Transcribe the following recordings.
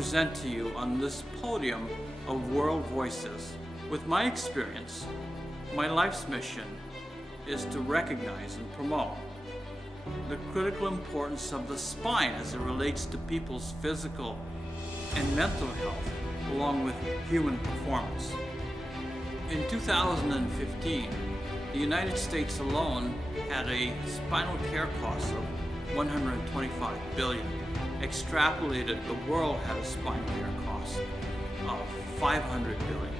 present to you on this podium of world voices. With my experience, my life's mission is to recognize and promote the critical importance of the spine as it relates to people's physical and mental health, along with human performance. In 2015, the United States alone had a spinal care cost of $125 billion. Extrapolated, the world had a spine care cost of $500 billion.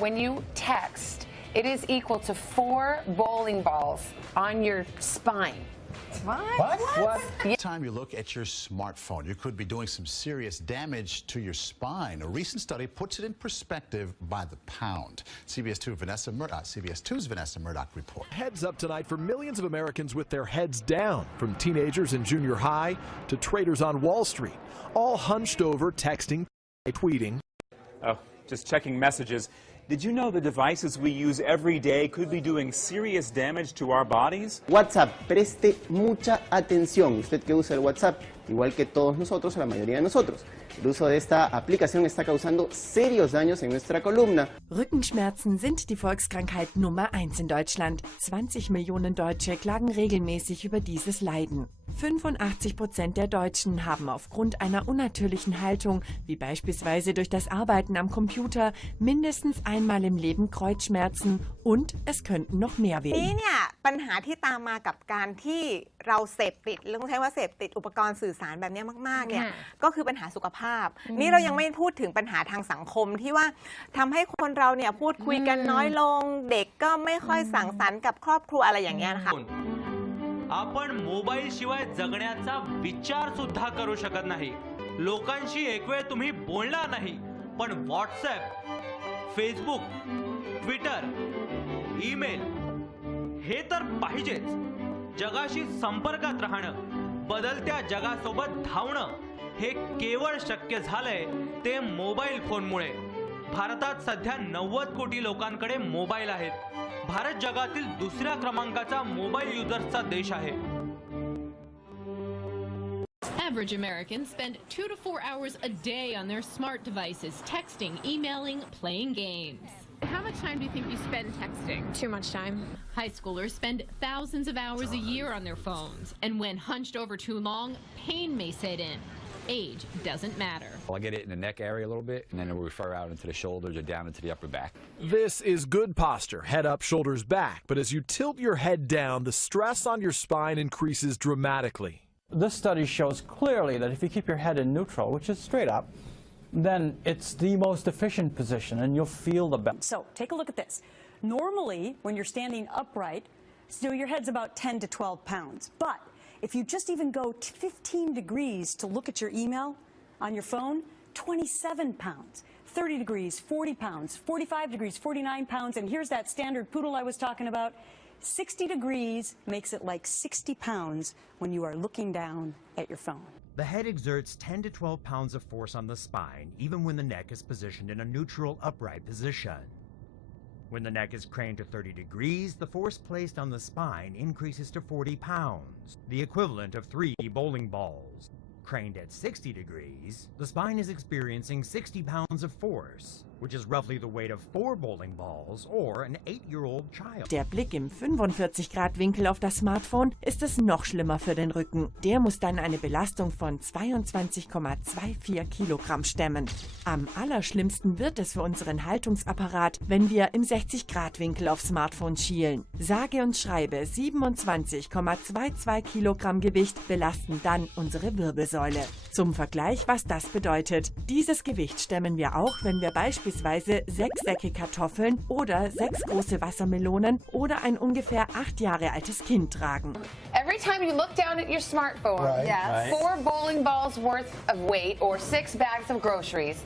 When you text, it is equal to 4 bowling balls on your spine. What? Every time you look at your smartphone, you could be doing some serious damage to your spine. A recent study puts it in perspective by the pound. CBS2's Vanessa Murdoch report. Heads up tonight for millions of Americans with their heads down, from teenagers in junior high to traders on Wall Street, all hunched over, texting, tweeting. Oh, just checking messages. Did you know the devices we use every day could be doing serious damage to our bodies? WhatsApp, preste mucha atención. Usted que usa el WhatsApp, igual que todos nosotros, la mayoría de nosotros. El uso de esta aplicación está causando serios daños en nuestra columna. Rückenschmerzen sind die Volkskrankheit Nummer 1 in Deutschland. 20 Millionen Deutsche klagen regelmäßig über dieses Leiden. 85% der Deutschen haben aufgrund einer unnatürlichen Haltung, wie beispielsweise durch das Arbeiten am Computer, mindestens einmal im Leben Kreuzschmerzen und es könnten noch mehr werden. นี่เนี่ยปัญหาที่ตามมากับการที่เราเสพติดหรือต้องใช้ว่าเสพติดอุปกรณ์สื่อสารแบบนี้มากๆเนี่ยก็คือปัญหาสุขภาพนี่เรายังไม่พูดถึงปัญหาทางสังคมที่ว่าทำให้คนเราเนี่ยพูดคุยกันน้อยลงเด็กก็ไม่ค่อยสังสรรค์กับครอบครัวอะไรอย่างเงี้ยนะคะ आपण mobile शिवाय जगण्याचा विचार सुद्धा करू शकत नाही. लोकांशी एक वेळ तुम्ही बोलणार नाही, पण व्हॉट्सॲप, फेसबुक, ट्विटर, ईमेल हे तर पाहिजेच. जगाशी संपर्कात राहणं, बदलत्या जगासोबत धावणं हे केवळ शक्य झालंय ते मोबाईल फोनमुळे. भारतात सध्या 90 कोटी लोकांकडे मोबाईल आहेत. भारत जगातील दुसऱ्या क्रमांकाचा मोबाईल युजर्सचा देश आहे. Average Americans spend 2 to 4 hours a day on their smart devices, texting, emailing, playing games. How much time do you think you spend texting? Too much time. High schoolers spend thousands of hours a year on their phones, and when hunched over too long, pain may set in. Age doesn't matter. I'll get it in the neck area a little bit, and then it will refer out into the shoulders or down into the upper back. This is good posture, head up, shoulders back. But as you tilt your head down, the stress on your spine increases dramatically. This study shows clearly that if you keep your head in neutral, which is straight up, then it's the most efficient position and you'll feel the best. So take a look at this. Normally, when you're standing upright, so your head's about 10 to 12 pounds. But if you just even go 15 degrees to look at your email on your phone, 27 pounds. 30 degrees, 40 pounds. 45 degrees, 49 pounds. And here's that standard poodle I was talking about. 60 degrees makes it like 60 pounds when you are looking down at your phone. The head exerts 10 to 12 pounds of force on the spine, even when the neck is positioned in a neutral upright position. When the neck is craned to 30 degrees, the force placed on the spine increases to 40 pounds, the equivalent of 3 bowling balls. Craned at 60 degrees, the spine is experiencing 60 pounds of force, which is roughly the weight of 4 bowling balls or an 8-year-old child. Der Blick im 45-Grad-Winkel auf das Smartphone ist es noch schlimmer für den Rücken. Der muss dann eine Belastung von 22,24 Kilogramm stemmen. Am allerschlimmsten wird es für unseren Haltungsapparat, wenn wir im 60-Grad-Winkel aufs Smartphone schielen. Sage und schreibe 27,22 Kilogramm Gewicht belasten dann unsere Wirbelsäule. Zum Vergleich, was das bedeutet. Dieses Gewicht stemmen wir auch, wenn wir beispielsweise 6 Säcke Kartoffeln oder 6 große Wassermelonen oder ein ungefähr 8 Jahre altes Kind tragen. Every time you look down at your smartphone, Yes. 4 bowling balls worth of weight or 6 bags of groceries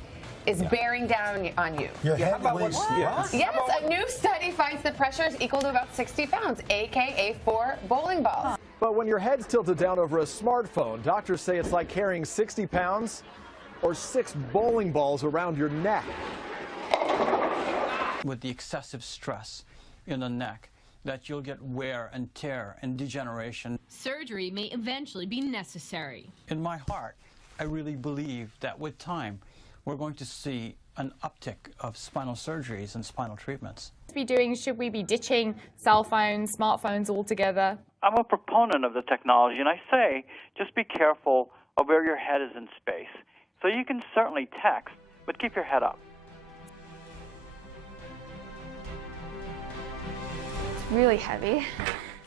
is bearing down on you. Your head weighs what? Yes, a new study finds the pressure is equal to about 60 pounds, aka 4 bowling balls. But when your head's tilted down over a smartphone, doctors say it's like carrying 60 pounds or 6 bowling balls around your neck. With the excessive stress in the neck, that you'll get wear and tear and degeneration. Surgery may eventually be necessary. In my heart, I really believe that with time, we're going to see an uptick of spinal surgeries and spinal treatments. Should we be ditching cell phones, smartphones altogether? I'm a proponent of the technology, and I say just be careful of where your head is in space. So you can certainly text, but keep your head up. It's really heavy.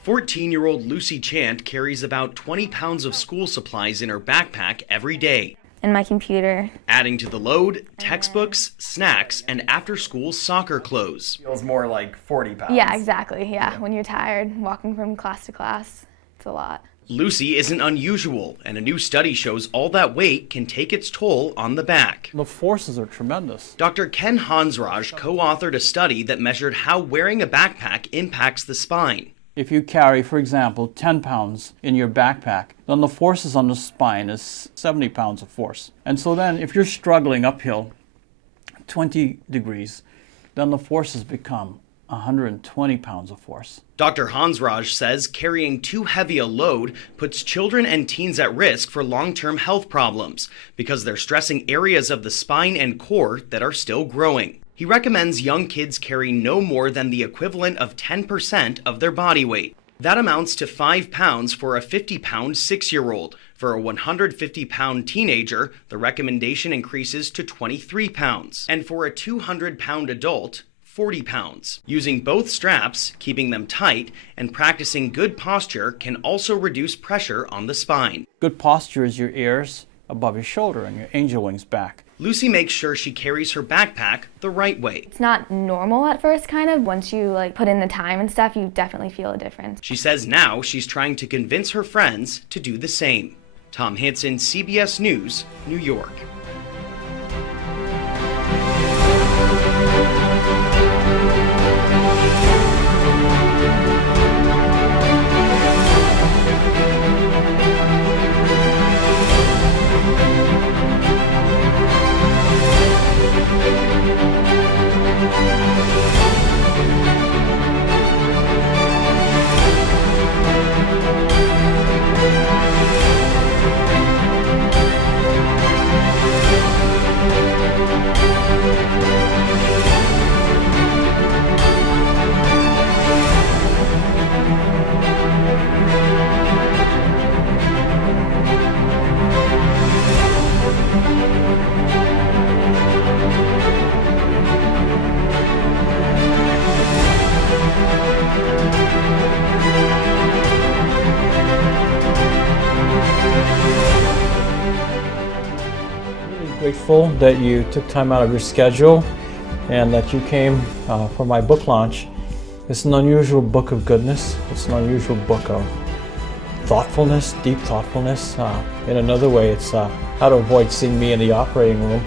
14-year-old Lucy Chant carries about 20 pounds of school supplies in her backpack every day. And my computer. Adding to the load, textbooks, snacks, and after-school soccer clothes. Feels more like 40 pounds. Yeah, exactly. Yeah, when you're tired, walking from class to class, it's a lot. Lucy isn't unusual, and a new study shows all that weight can take its toll on the back. The forces are tremendous. Dr. Ken Hansraj co-authored a study that measured how wearing a backpack impacts the spine. If you carry, for example, 10 pounds in your backpack, then the forces on the spine is 70 pounds of force. And so then if you're struggling uphill 20 degrees, then the forces become 120 pounds of force. Dr. Hansraj says carrying too heavy a load puts children and teens at risk for long-term health problems because they're stressing areas of the spine and core that are still growing. He recommends young kids carry no more than the equivalent of 10% of their body weight. That amounts to 5 pounds for a 50-pound 6-year-old. For a 150-pound teenager, the recommendation increases to 23 pounds. And for a 200-pound adult, 40 pounds. Using both straps, keeping them tight, and practicing good posture can also reduce pressure on the spine. Good posture is your ears above your shoulder and your angel wings back. Lucy makes sure she carries her backpack the right way. It's not normal at first, kind of. Once you put in the time and stuff, you definitely feel a difference. She says now she's trying to convince her friends to do the same. Tom Hansen, CBS News, New York. grateful that you took time out of your schedule and that you came for my book launch. It's an unusual book of goodness. It's an unusual book of thoughtfulness, deep thoughtfulness. In another way, it's how to avoid seeing me in the operating room.